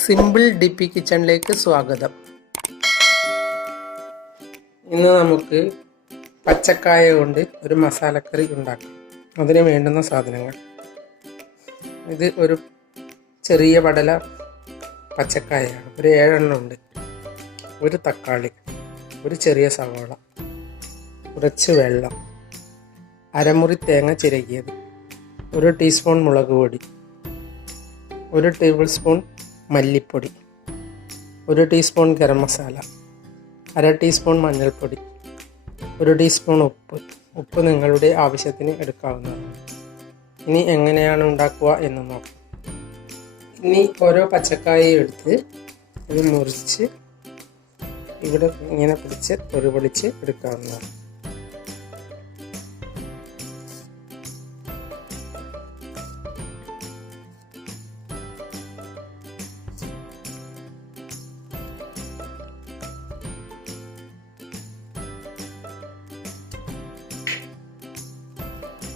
Simple ഡിപ്പി കിച്ചണിലേക്ക് സ്വാഗതം. ഇന്ന് നമുക്ക് പച്ചക്കായ കൊണ്ട് ഒരു മസാലക്കറി ഉണ്ടാക്കാം. അതിന് വേണ്ടുന്ന സാധനങ്ങൾ: ഇത് ഒരു ചെറിയ പടല പച്ചക്കായാണ്, ഒരു 7 എണ്ണം ഉണ്ട്. ഒരു തക്കാളി, ഒരു ചെറിയ സവാള, കുറച്ച് വെള്ളം, അരമുറി തേങ്ങ ചിരകിയത്, 1 ടീസ്പൂൺ മുളക് പൊടി, 1 ടേബിൾ സ്പൂൺ മല്ലിപ്പൊടി, 1 ടീസ്പൂൺ ഗരം മസാല, 1/2 ടീസ്പൂൺ മഞ്ഞൾപ്പൊടി, 1 ടീസ്പൂൺ ഉപ്പ് നിങ്ങളുടെ ആവശ്യത്തിന് എടുക്കാവുന്നതാണ്. ഇനി എങ്ങനെയാണ് ഉണ്ടാക്കുക എന്ന് നോക്കാം. ഇനി ഓരോ പച്ചക്കായയും എടുത്ത് ഇത് മുറിച്ച് ഇവിടെ ഇങ്ങനെ പിടിച്ച് പൊടിച്ച് എടുക്കാവുന്നതാണ്.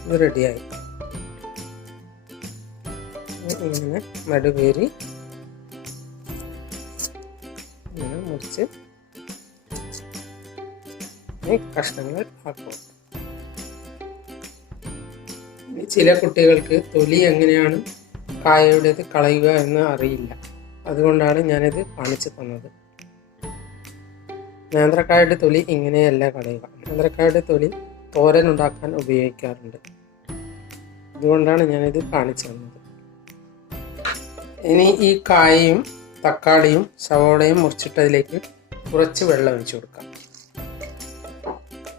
ഇത് റെഡിയായി. ഇങ്ങനെ നടുവേരി ഇങ്ങനെ മുറിച്ച് കഷ്ണങ്ങൾ ആക്കുക. ഇനി ചില കുട്ടികൾക്ക് തൊലി എങ്ങനെയാണ് കായയുടേത് കളയുക എന്ന് അറിയില്ല. അതുകൊണ്ടാണ് ഞാനിത് കാണിച്ചു തന്നത്. നേന്ത്രക്കായുടെ തൊലി ഇങ്ങനെയല്ല കളയുക. നേന്ത്രക്കായുടെ തൊലി തോരൻ ഉണ്ടാക്കാൻ ഉപയോഗിക്കാറുണ്ട്. അതുകൊണ്ടാണ് ഞാനിത് കാണിച്ചു തന്നത്. ഇനി ഈ കായയും തക്കാളിയും സവോളയും മുറിച്ചിട്ടതിലേക്ക് കുറച്ച് വെള്ളം ഒഴിച്ചു കൊടുക്കാം.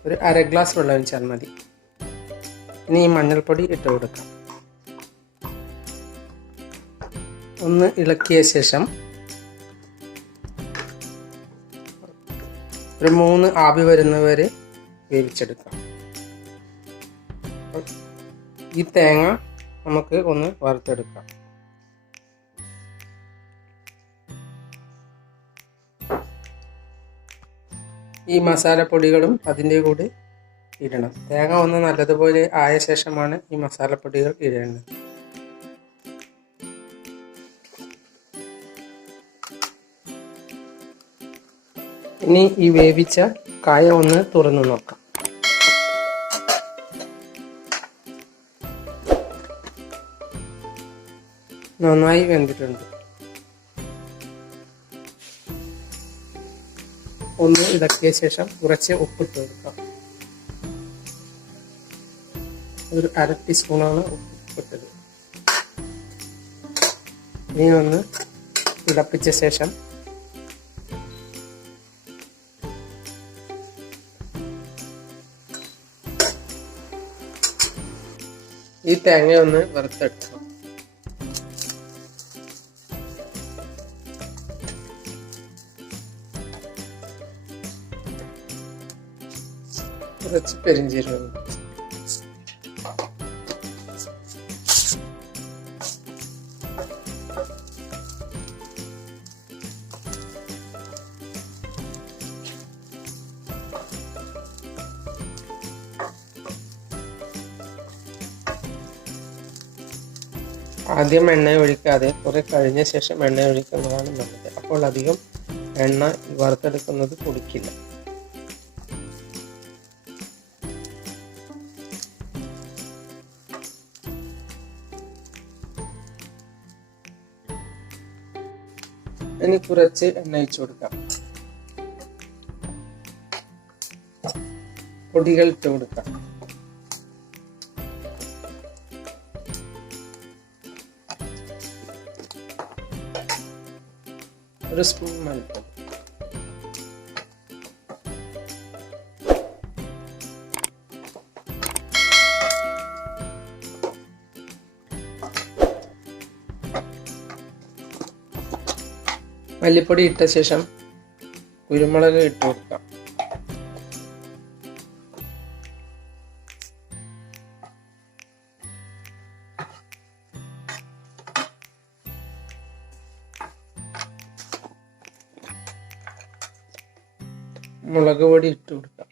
ഒരു 1/2 ഗ്ലാസ് വെള്ളം ഒഴിച്ചാൽ മതി. ഇനി ഈ മഞ്ഞൾപ്പൊടി ഇട്ട് കൊടുക്കാം. ഒന്ന് ഇളക്കിയ ശേഷം ഒരു 3 ആവി വരുന്നവരെ വേവിച്ചെടുക്കാം. ഈ തേങ്ങ നമുക്ക് ഒന്ന് വറുത്തെടുക്കാം. ഈ മസാലപ്പൊടികളും അതിൻ്റെ കൂടെ ഇടണം. തേങ്ങ ഒന്ന് നല്ലതുപോലെ ആയ ശേഷമാണ് ഈ മസാലപ്പൊടികൾ ഇടേണ്ടത്. ഇനി ഈ വേവിച്ച കായ ഒന്ന് തുറന്നു നോക്കാം. നന്നായി വെന്തിട്ടുണ്ട്. ഒന്ന് ഇളക്കിയ ശേഷം കുറച്ച് ഉപ്പിട്ട് കൊടുക്കാം. ഒരു 1/2 ടീസ്പൂണാണ് ഉപ്പിട്ടത്. ഇനി ഒന്ന് തിളപ്പിച്ച ശേഷം ഈ തേങ്ങ ഒന്ന് വറുത്തെടുക്കാം. കുറച്ച് പെരിഞ്ചീരകം, ആദ്യം എണ്ണ ഒഴിക്കാതെ കുറെ കഴിഞ്ഞ ശേഷം എണ്ണ ഒഴിക്കുന്നതാണ് നല്ലത്. അപ്പോൾ അധികം എണ്ണ വറുത്തെടുക്കുന്നത് കുടിക്കില്ല. ഇനി കുറച്ച് എണ്ണ ഒഴിച്ചു കൊടുക്കാം. പൊടികൾ ഇട്ട് കൊടുക്കാം. ഒരു സ്പൂൺ മല്ലിപ്പൊടി, മല്ലിപ്പൊടി ഇട്ട ശേഷം കുരുമുളക് ഇട്ട് കൊടുക്കാം. മുളക് പൊടി ഇട്ട് കൊടുക്കാം.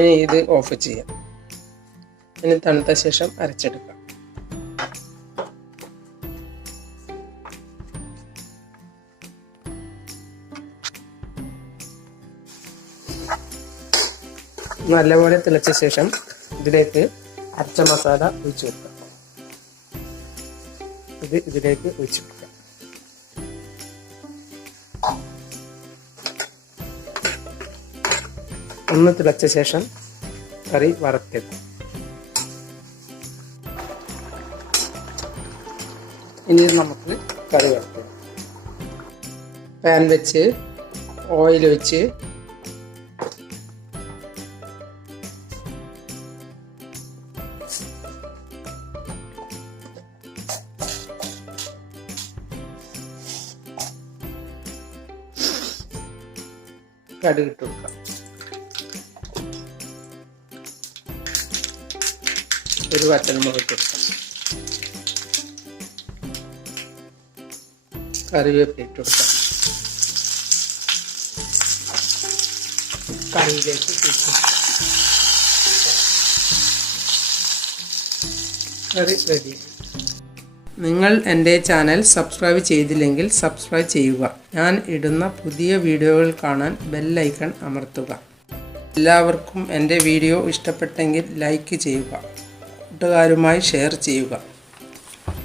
ഇനി ഇത് ഓഫ് ചെയ്യാം. ഇനി തണുത്ത ശേഷം അരച്ചെടുക്കാം. നല്ലപോലെ തിളച്ച ശേഷം ഇതിലേക്ക് അരച്ച മസാല ഒഴിച്ചു കൊടുക്കാം. ഇതിലേക്ക് ഒഴിച്ചു കൊടുക്കാം. ഒന്ന് തിളച്ച ശേഷം കറി വറുത്തെടുക്കാം. ഇനി നമുക്ക് കറി വറുത്തെടുക്കാം. പാൻ വെച്ച് ഓയിൽ ഒഴിച്ച് കടുക് ഇട്ട് കൊടുക്കാം. ഒരു വറ്റൽമുളക് ഇട്ട് കൊടുക്കാം. കറിവേപ്പില ഇട്ട് കൊടുക്കാം. കറിയിലേക്ക് ഇട്ട് കറി റെഡി. നിങ്ങൾ എൻ്റെ ചാനൽ സബ്സ്ക്രൈബ് ചെയ്തില്ലെങ്കിൽ സബ്സ്ക്രൈബ് ചെയ്യുക. ഞാൻ ഇടുന്ന പുതിയ വീഡിയോകൾ കാണാൻ ബെൽ ഐക്കൺ അമർത്തുക. എല്ലാവർക്കും എൻ്റെ വീഡിയോ ഇഷ്ടപ്പെട്ടെങ്കിൽ ലൈക്ക് ചെയ്യുക. കൂട്ടുകാരുമായി ഷെയർ ചെയ്യുക.